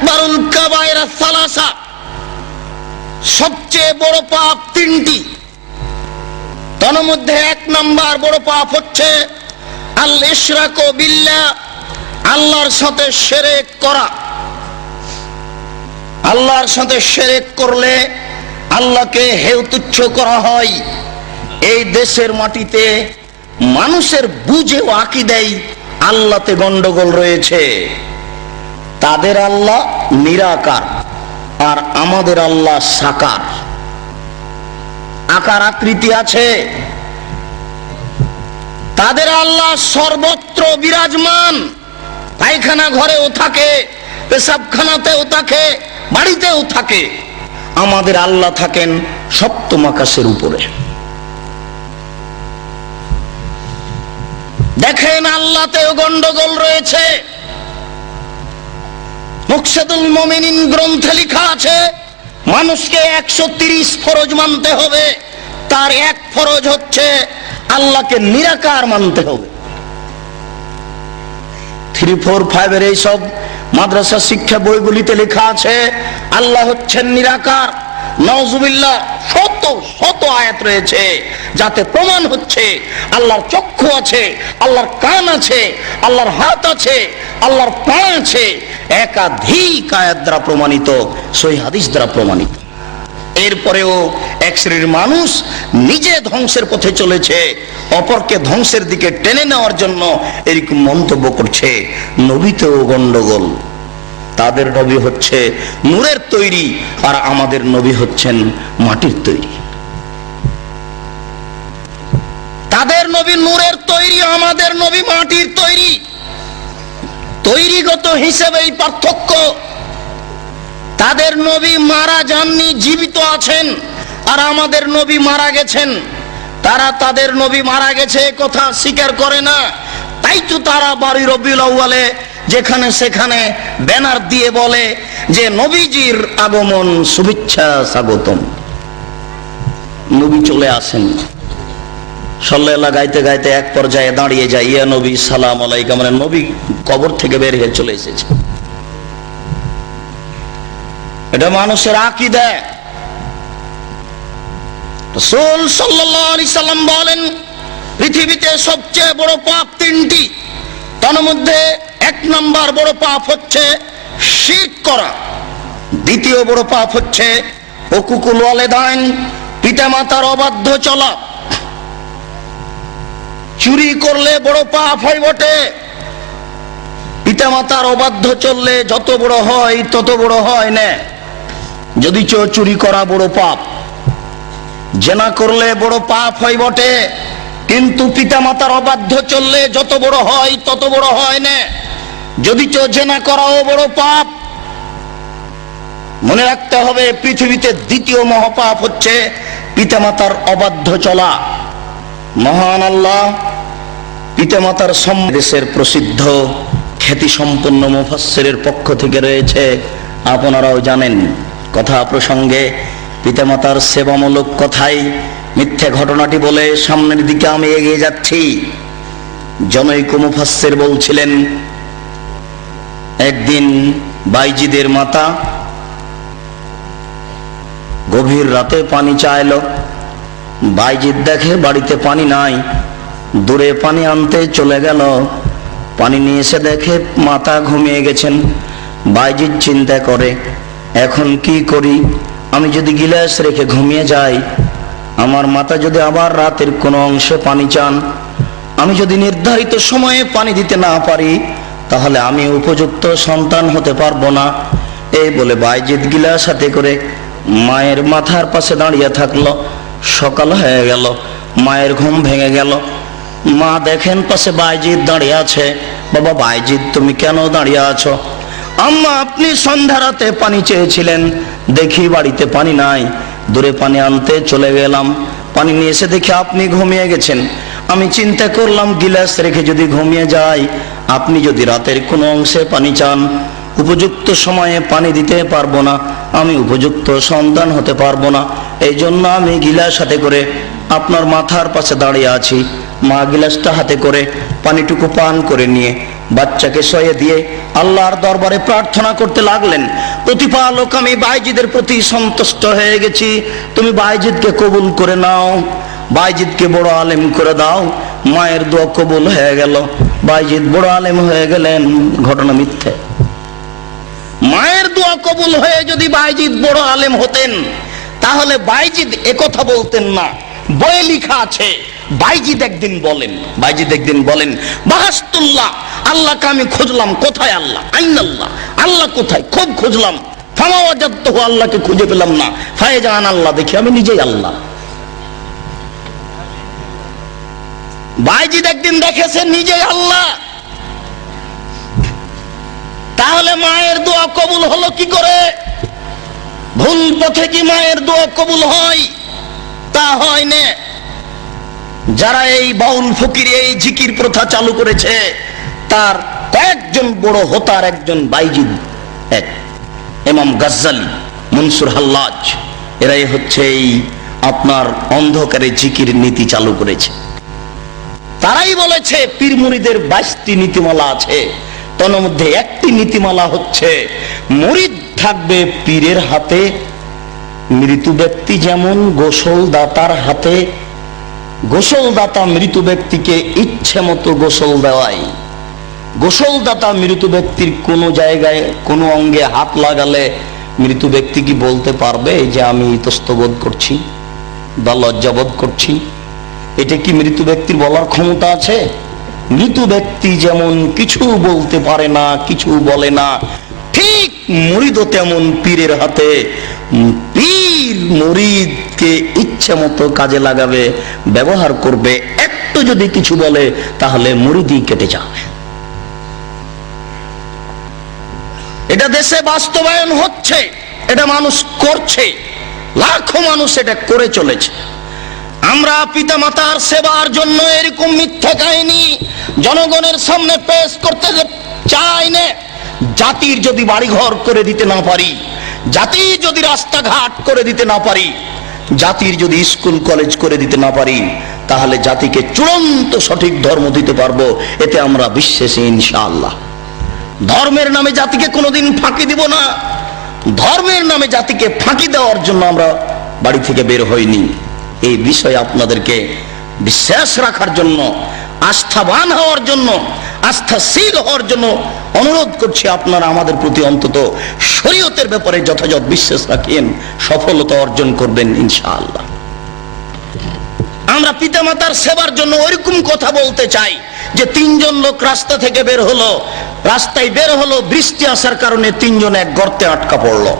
আকবারুল কাবায়রা সালাসা, সবচেয়ে বড় পাপ তিনটি। তার মধ্যে 1 নম্বর বড় পাপ হচ্ছে আল ইশরাকু বিল্লাহ, আল্লাহর সাথে শিরক করা। আল্লাহর সাথে শিরক করলে আল্লাহকে হেয় তুচ্ছ করা হয়। এই দেশের মাটিতে মানুষের বুঝে ও আকীদায় আল্লাহতে গন্ডগোল রয়েছে। তাদের আল্লাহ নিরাকার আর আমাদের আল্লাহ সাকার, আকার আকৃতি আছে। তাদের আল্লাহ সর্বত্র বিরাজমান, পায়খানা ঘরেও থাকে, পেশাবখানাতেও থাকে, বাড়িতেও থাকে। আমাদের আল্লাহ থাকেন সপ্তম আকাশের উপরে। দেখেন আল্লাহতেও গন্ডগোল রয়েছে। মুকশিদুল মুমিনিন গ্রন্থে লেখা আছে মানুষকে 130 ফরজ মানতে হবে। তার এক ফরজ হচ্ছে আল্লাহকে নিরাকার মানতে হবে। 3, 4, 5 এর এইসব মাদ্রাসা শিক্ষা বইগুলিতে লেখা আছে আল্লাহ হচ্ছেন নিরাকার। নাউজুবিল্লাহ, শত শত আয়াত রয়েছে যাতে প্রমাণ হচ্ছে আল্লাহর চক্ষু আছে, আল্লাহর কান আছে, আল্লাহর হাত আছে, আল্লাহর পা আছে। একাধিক আয়াত দ্বারা প্রমাণিত, সহিহ হাদিস দ্বারা প্রমাণিত। এরপরেও এক শ্রেণীর মানুষ নিজে ধ্বংসের পথে চলেছে, অপরকে ধ্বংসের দিকে টেনে নেওয়ার জন্য এরকম মন্তব্য করছে। নবীতেও গন্ডগোল। তাদের নবী হচ্ছে নূরের তৈরি আর আমাদের নবী হচ্ছেন মাটির তৈরি। তাদের নবী নূরের তৈরি, আমাদের নবী মাটির তৈরি। তৈরিগত হিসেবেই পার্থক্য। তাদের নবী মারা যাননি, জীবিত আছেন, আর আমাদের নবী মারা গেছেন। তারা তাদের নবী মারা গেছে কথা স্বীকার করে না, তাই তো তারা বারোই রবিউল আউয়ালে যেখানে সেখানে ব্যানার দিয়ে বলে যে নবীজির আগমন, শুভেচ্ছা, স্বাগতম। নবী চলে আসেন, সাল্লাল্লাহু গাইতে গাইতে এক পর্যায়ে দাঁড়িয়ে যায়, ইয়া নবী সালাম আলাইকা, মানে নবী কবর থেকে বের হয়ে চলে এসেছে। এটা মানুষের আকীদা। রাসূল সাল্লাল্লাহু আলাইহি সাল্লাম বলেন পৃথিবীতে সবচেয়ে বড় পাপ তিনটি। তার মধ্যে 1 নম্বর বড় পাপ হচ্ছে শিরক করা। দ্বিতীয় বড় পাপ হচ্ছে হুকুকুল ওয়ালিদাইন, পিতামাতার অবাধ্য চলা। চুরি করলে বড় পাপ হয় বটে, পিতামাতার অবাধ্য চললে যত বড় হয় তত বড় হয় না। যদি চুরি করা বড় পাপ, জেনা করলে বড় পাপ হয় বটে, কিন্তু পিতামাতার অবাধ্য চললে যত বড় হয় তত বড় হয় না। যদি জেনা করাও বড় পাপ। মনে রাখতে হবে পৃথিবীতে দ্বিতীয় মহাপাপ হচ্ছে পিতামাতার অবাধ্য চলা। মহান আল্লাহ পিতামাতার দেশের প্রসিদ্ধ খ্যাতি সম্পন্ন মুফাসসিরের পক্ষ থেকে রয়েছে, আপনারাও জানেন। কথা প্রসঙ্গে পিতামাতার সেবামূলক কথাই মিথ্যা ঘটনাটি বলে সামনের দিকে আমি এগিয়ে যাচ্ছি। জনৈক মুফাসসির বলছিলেন একদিন বাইজিদের মাতা গভীর রাতে পানি চাইল। বাইজিদ দেখে বাড়িতে পানি নাই, দূরে পানি আনতে চলে গেল। পানি নিয়ে এসে দেখে মাতা ঘুমিয়ে গেছেন। বাইজিদ চিন্তা করে, এখন কি করি? আমি যদি গিলাস রেখে ঘুমিয়ে যাই, আমার মাতা যদি আবার রাতের কোনো অংশে পানি চান, আমি যদি নির্ধারিত সময়ে পানি দিতে না পারি, তাহলে আমি উপযুক্ত সন্তান হতে পারবো না। এই বলে বাইজিদ গিলাস হাতে করে মায়ের মাথার পাশে দাঁড়িয়ে থাকলো। সকাল হয়ে গেল, মায়ের ঘুম ভেঙে গেল। মা দেখেন পাশে বাইজিদ দাঁড়িয়ে আছে। বাবা বাইজিদ, তুমি কেন দাঁড়িয়ে আছো? আম্মা, আপনি সন্ধ্যা রাতে পানি চেয়েছিলেন, দেখি বাড়িতে পানি নাই, দূরে পানি আনতে চলে গেলাম। পানি নিয়ে এসে দেখি আপনি ঘুমিয়ে গেছেন। আমি চিন্তা করলাম গিলাস রেখে যদি ঘুমিয়ে যাই, আপনি যদি রাতের কোনো অংশে পানি চান, উপযুক্ত সময়ে পানি দিতে পারবো না, আমি উপযুক্ত সন্তান হতে পারবো না। এই জন্য আমি গিলাস হাতে করে আপনার মাথার পাশে দাঁড়িয়ে আছি। মা গিলাসটা হাতে করে পানিটুকু পান করে নিয়ে বাচ্চাকে শোয়ে দিয়ে আল্লাহর দরবারে প্রার্থনা করতে লাগলেন, প্রতিপালক আমি বাইজিদের প্রতি সন্তুষ্ট হয়ে গেছি, তুমি বাইজিদকে কবুল করে নাও, বাইজিদকে বড় আলেম করে দাও। মায়ের দোয়া কবুল হয়ে গেল, বাইজিদ বড় আলেম হয়ে গেলেন। ঘটনা মিথ্যে। মায়ের দোয়া কবুল হয়ে যদি বাইজিদ বড় আলেম হতেন তাহলে বাইজিদ একথা বলতেন না। বইয়ে লেখা আছে বাইজিদ একদিন বলেন বাহাস্তুল্লাহ, আল্লাহকে আমি খুঁজলাম, কোথায় আল্লাহ, আইন আল্লাহ, আল্লাহ কোথায়, খুব খুঁজলাম, ফামাওয়াজাদতুহু, আল্লাহকে খুঁজে পেলাম না, ফায়জান আল্লাহ, দেখি আমি নিজেই আল্লাহ। বাইজিদ একদিন দেখেছেন নিজেই আল্লাহ। তাহলে মায়ের দোয়া কবুল হলো কি করে? ভুল পথে কি মায়ের দোয়া কবুল হয়? তা হয় না। যারা এই বাউল ফকির এই জিকির প্রথা চালু করেছে তার কয়েকজন বড় হোতার একজন বাইজিদ, এক ইমাম গাজ্জালি, মনসুর হাল্লাজ, এরাই হচ্ছে এই আপনার অন্ধকারে জিকির নীতি চালু করেছে। তারাই বলেছে পীর মুরিদের 22টি নীতিমালা আছে, তার মধ্যে একটি নীতিমালা হচ্ছে মুরিদ থাকবে পীরের হাতে, মৃত ব্যক্তি যেমন গোসল দাতার হাতে, গোসল দাতা মৃত ব্যক্তিকে ইচ্ছে মতো গোসল দেওয়ায়। গোসল দাতা মৃত ব্যক্তির কোনো জায়গায় কোনো অঙ্গে হাত লাগালে মৃত ব্যক্তি কি বলতে পারবে যে আমি ইতস্তবোধ করছি বা লজ্জাবোধ করছি? এটা কি মৃত ব্যক্তির বলার ক্ষমতা আছে? মৃত ব্যক্তি যেমন কিছু বলতে পারে না, কিছু বলে না, ঠিক মুরিদও তেমন পীরের হাতে। পীর মুরিদকে ইচ্ছে মতো কাজে লাগাবে, ব্যবহার করবে। একটু যদি কিছু বলে তাহলে মুরিদই কেটে যাবে। এটা দেশে বাস্তবায়ন হচ্ছে, এটা মানুষ করছে, লাখো মানুষ এটা করে চলেছে। আমরা পিতামাতার সেবার জন্য এরকম মিথ্যা কাহিনী জনগণের সামনে পেশ করতে চাই না। জাতির যদি বাড়িঘর করে দিতে না পারি, জাতির যদি রাস্তাঘাট করে দিতে না পারি, জাতির যদি স্কুল কলেজ করে দিতে না পারি, তাহলে জাতিকে চূড়ান্ত সঠিক ধর্ম দিতে পারবো, এতে আমরা বিশ্বাসী ইনশাআল্লাহ। ধর্মের নামে জাতিকে কোনোদিন ফাঁকি দিব না। ধর্মের নামে জাতিকে ফাঁকি দেওয়ার জন্য আমরা বাড়ি থেকে বের হইনি। এই বিষয়ে আপনাদেরকে বিশ্বাস রাখার জন্য, আস্থাবান হওয়ার জন্য, আস্থাশীল হওয়ার জন্য অনুরোধ করছি। আপনারা আমাদের প্রতি অন্তত শরীয়তের ব্যাপারে যথাযথ বিশ্বাস রাখেন, সফলতা অর্জন করবেন ইনশাআল্লাহ। আমরা পিতামাতার সেবার জন্য ওইরকম কথা বলতে চাই যে 3 জন লোক রাস্তা থেকে বের হলো, রাস্তায় বের হলো, বৃষ্টি আসার কারণে 3 জন এক গর্তে আটকা পড়লো।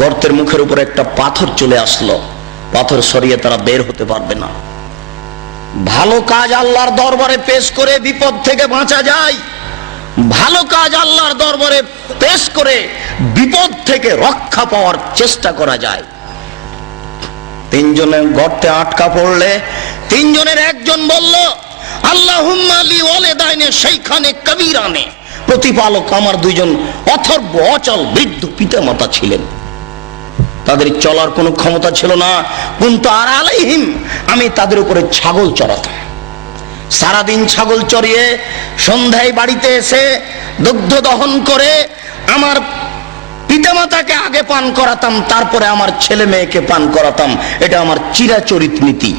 গর্তের মুখের উপর একটা পাথর চলে আসলো, পাথর সরিয়ে তারা বের হতে পারবে না। ভালো কাজ আল্লাহর দরবারে পেশ করে বিপদ থেকে বাঁচা যায়, ভালো কাজ আল্লাহর দরবারে পেশ করে বিপদ থেকে রক্ষা পাওয়ার চেষ্টা করা যায়। 3 জনের গর্তে আটকা পড়লে 3 জনের একজন বলল, আল্লাহুম্মা লি ওয়ালিদাইনি শাইখানে কবীরানে, প্রতিপালক আমার 2 জন অথর্ব অচল বৃদ্ধ পিতামাতা ছিলেন, তাদের চলার কোনো ক্ষমতা ছিল না। কুনতু আলাইহিম, আমি তাদের উপরে ছাগল চড়াতাম। সারাদিন ছাগল চড়িয়ে সন্ধ্যায় বাড়িতে এসে দুগ্ধ দহন করে আমার পিতামাতাকে আগে পান করাতাম, তারপরে আমার ছেলে মেয়েকে পান করাতাম। এটা আমার চিরাচরিত নীতি।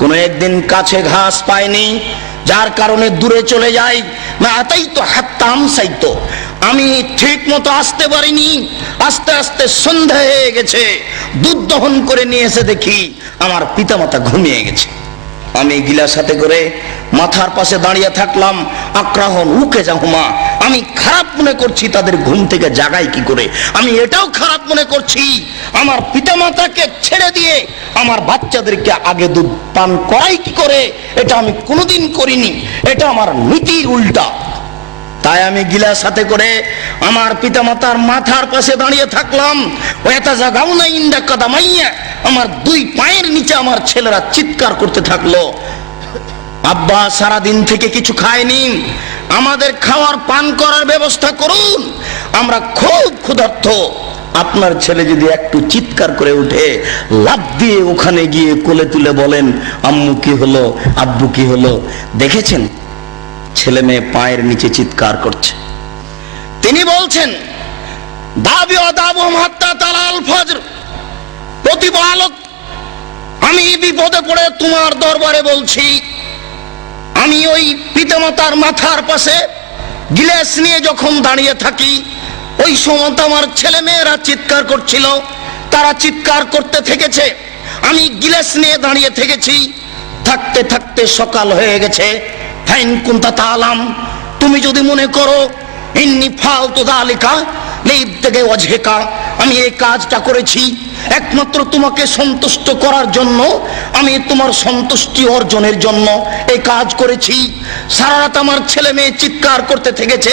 কোন একদিন কাছে ঘাস পাইনি, যার কারণে দূরে চলে যাই না, তাই তো হাত্তাম সাইতো, আমি ঠিক মতো আসতে পারিনি। আস্তে আস্তে সন্ধ্যা হয়ে গেছে, দুধ দহন করে নিয়ে এসে দেখি আমার পিতামাতা ঘুমিয়ে গেছে। আমি গিলাস হাতে করে মাথার পাশে দাঁড়িয়ে থাকলাম। আক্রাহন উকে যাহুমা, আমি খারাপ মনে করছি তাদের ঘুম থেকে জাগাই কি করে। আমি এটাও খারাপ মনে করছি আমার পিতামাতাকে ছেড়ে দিয়ে আমার বাচ্চাদেরকে আগে দুধ পান করাই কি করে। এটা আমি কোনোদিন করিনি, এটা আমার নীতির উল্টা। তাই আমি গিলাস হাতে করে আমার পিতামাতার মাথার পাশে দাঁড়িয়ে থাকলাম। ওয়াতা জাগাউনা ইনদা কাদামাইয়া, আমার 2 পায়ের নিচে আমার ছেলেরা চিৎকার করতে থাকলো, আব্বা সারাদিন থেকে কিছু খায়নি, আমাদের খাওয়ার পান করার ব্যবস্থা করুন, আমরা খুব ক্ষুধার্ত। আপনার ছেলে যদি একটু চিৎকার করে উঠে, লাফ দিয়ে ওখানে গিয়ে কোলে তুলে বলেন, আম্মু কি হলো, আব্বু কি হলো, দেখেছেন ছেলে মেয়ে পায়ের নিচে চিৎকার করছে। তিনি বলছেন, দাবি অদাবুম হাত্তা তালাল ফজর, প্রতিপালক আমি বিপদে পড়ে তোমার দরবারে বলছি। আমি ওই পিতামাতার মাথার পাশে গিলাস নিয়ে যখন দাঁড়িয়ে থাকি, ওই সময় আমার ছেলে মেয়েরা চিৎকার করছিল, তারা চিৎকার করতে থেকেছে, আমি গিলাস নিয়ে দাঁড়িয়ে থেকেছি। থাকতে থাকতে সকাল হয়ে গেছে। ফাইন কুনতা তাআলাম, তুমি যদি মনে করো ইন্নী ফালতু যালিকা লিবতিগা ওয়াজহিকা, আমি এই কাজটা করেছি একমাত্র তোমাকে সন্তুষ্ট করার জন্য, আমি তোমার সন্তুষ্টি অর্জনের জন্য এই কাজ করেছি। সারা রাত আমার ছেলে মেয়ে চিৎকার করতে থেকেছে,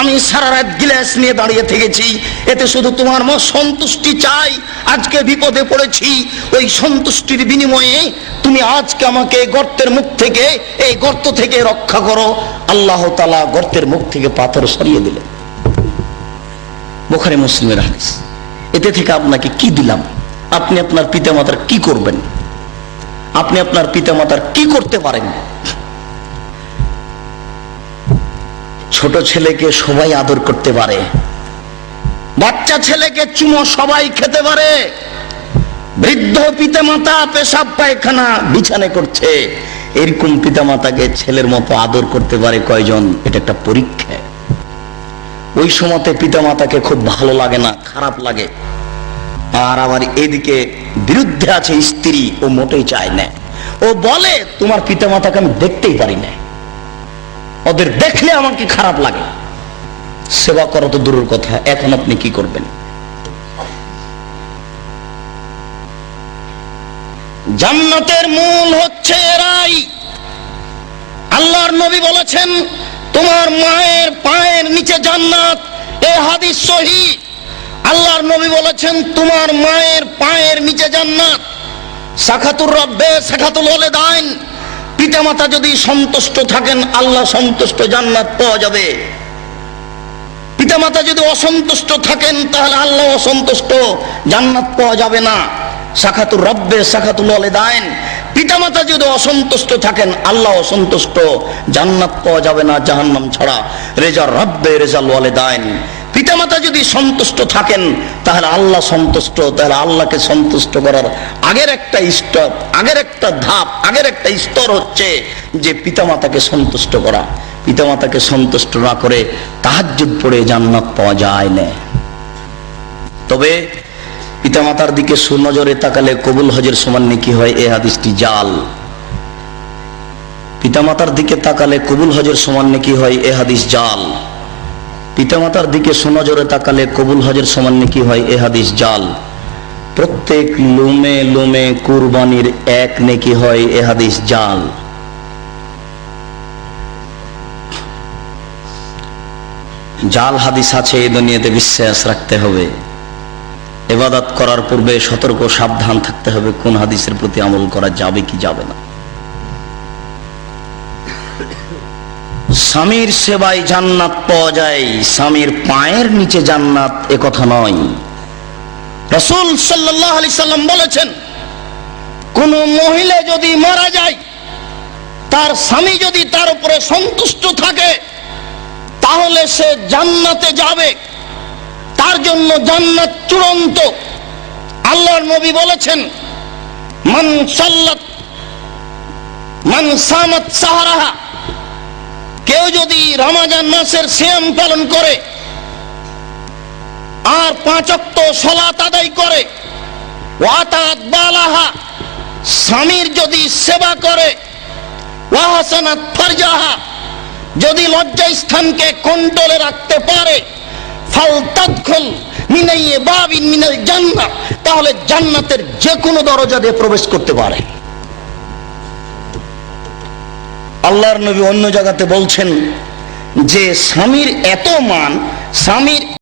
আমি সারা রাত গিলাস নিয়ে দাঁড়িয়ে থেকেছি, এতে শুধু তোমার সন্তুষ্টি চাই। আজকে বিপদে পড়েছি, ওই সন্তুষ্টির বিনিময়ে তুমি আজকে আমাকে গর্তের মুখ থেকে, এই গর্ত থেকে রক্ষা করো। আল্লাহ তাআলা গর্তের মুখ থেকে পাথর সরিয়ে দিলেন। বুখারী মুসলিমের হাদিস। এতে থেকে আপনাকে কি দিলাম? আপনি আপনার পিতামাতার কি করবেন? আপনি আপনার পিতামাতার কি করতে পারেন? ছোট ছেলেকে সবাই আদর করতে পারে, বাচ্চা ছেলেকে চুমো সবাই খেতে পারে, বৃদ্ধ পিতামাতা পেশাব পায়খানা বিছানে করছে, এরকম পিতামাতাকে ছেলের মতো আদর করতে পারে কয়জন? এটা একটা পরীক্ষা। ওই সময়তে পিতামাতাকে খুব ভালো লাগে না, খারাপ লাগে। আর আমার এদিকে বিরুদ্ধে আছে স্ত্রী, ও মোটেই চায় না। ও বলে তোমার পিতামাতাকে আমি দেখতেই পারি না, ওদের দেখলে আমাকে খারাপ লাগে। সেবা করা তো দূরের কথা, এখন আপনি কি করবেন? জান্নাতের মূল হচ্ছে এরাই। আল্লাহর নবী বলেছেন তোমার মায়ের পায়ের নিচে জান্নাত, এ হাদিস সহিহ। আল্লাহর নবী বলেছেন তোমার মায়ের পায়ের নিচে জান্নাত। সাখাতুর রব্বে সাখাতুল ওয়ালিদাইন, পিতামাতা যদি সন্তুষ্ট থাকেন আল্লাহ সন্তুষ্ট, জান্নাত পাওয়া যাবে। পিতামাতা যদি অসন্তুষ্ট থাকেন তাহলে আল্লাহ অসন্তুষ্ট, জান্নাত পাওয়া যাবে না। সাখাতুর রব্বে সাখাতুল ওয়ালিদাইন, পিতামাতা যদি অসন্তুষ্ট থাকেন আল্লাহ অসন্তুষ্ট, জান্নাত পাওয়া যাবে না জাহান্নাম ছাড়া। রেজা রব্বে রেজাল ওয়ালিদাইন, পিতামাতা যদি সন্তুষ্ট থাকেন তাহলে আল্লাহ সন্তুষ্ট। তাহলে আল্লাহকে সন্তুষ্ট করার আগের একটা স্টেপ, আগের একটা ধাপ, আগের একটা স্তর হচ্ছে যে পিতামাতাকে সন্তুষ্ট করা। পিতামাতাকে সন্তুষ্ট না করে তাহাজ্জুদ পড়ে জান্নাত পাওয়া যায় না। তবে পিতামাতার দিকে সুনজরে তাকালে কবুল হজের সমান নেকি হয়, এই হাদিসটি জাল। পিতামাতার দিকে তাকালে কবুল হজের সমান নেকি হয়, এই হাদিস জাল। পিতামাতার দিকে সুনজরে তাকালে কবুল হজের সমান নেকি হয়, এই হাদিস জাল। প্রত্যেক লুমে লুমে কুরবানির এক নেকি হয়, এই হাদিস জাল। জাল হাদিস আছে, এই দুনিয়াতে বিশ্বাস রাখতে হবে। ইবাদত করার পূর্বে সতর্ক সাবধান থাকতে হবে কোন হাদিসের প্রতি আমল করা যাবে কি যাবে না। স্বামীর সেবায় জান্নাত পাওয়া যায়, স্বামীর পায়ের নিচে জান্নাত এ কথা নয়। রাসূল সাল্লাল্লাহু আলাইহি সাল্লাম বলেছেন কোন মহিলা যদি মারা যায়, তার স্বামী যদি তার উপরে সন্তুষ্ট থাকে তাহলে সে জান্নাতে যাবে, তার জন্য জান্নাত চূড়ান্ত। আল্লাহর নবী বলেছেন মান সামাত সাহারাহা, কেউ যদি রমজান মাসের সিয়াম পালন করে আর 5 ওয়াক্ত সালাত আদায় করে, ওয়াতাত বালাহা, স্বামীর যদি সেবা করে, ওয়াহাসানাত ফারজাহা, যদি লজ্জা স্থানকে কন্ট্রোলে রাখতে পারে, ফালতাদখুল মিনাই বাবিন মিনাল জান্নাহ, তাহলে জান্নাতের যে কোনো দরজা দিয়ে প্রবেশ করতে পারে। আল্লাহর নবী অন্য জায়গাতে বলছেন যে স্বামীর এত মান, স্বামীর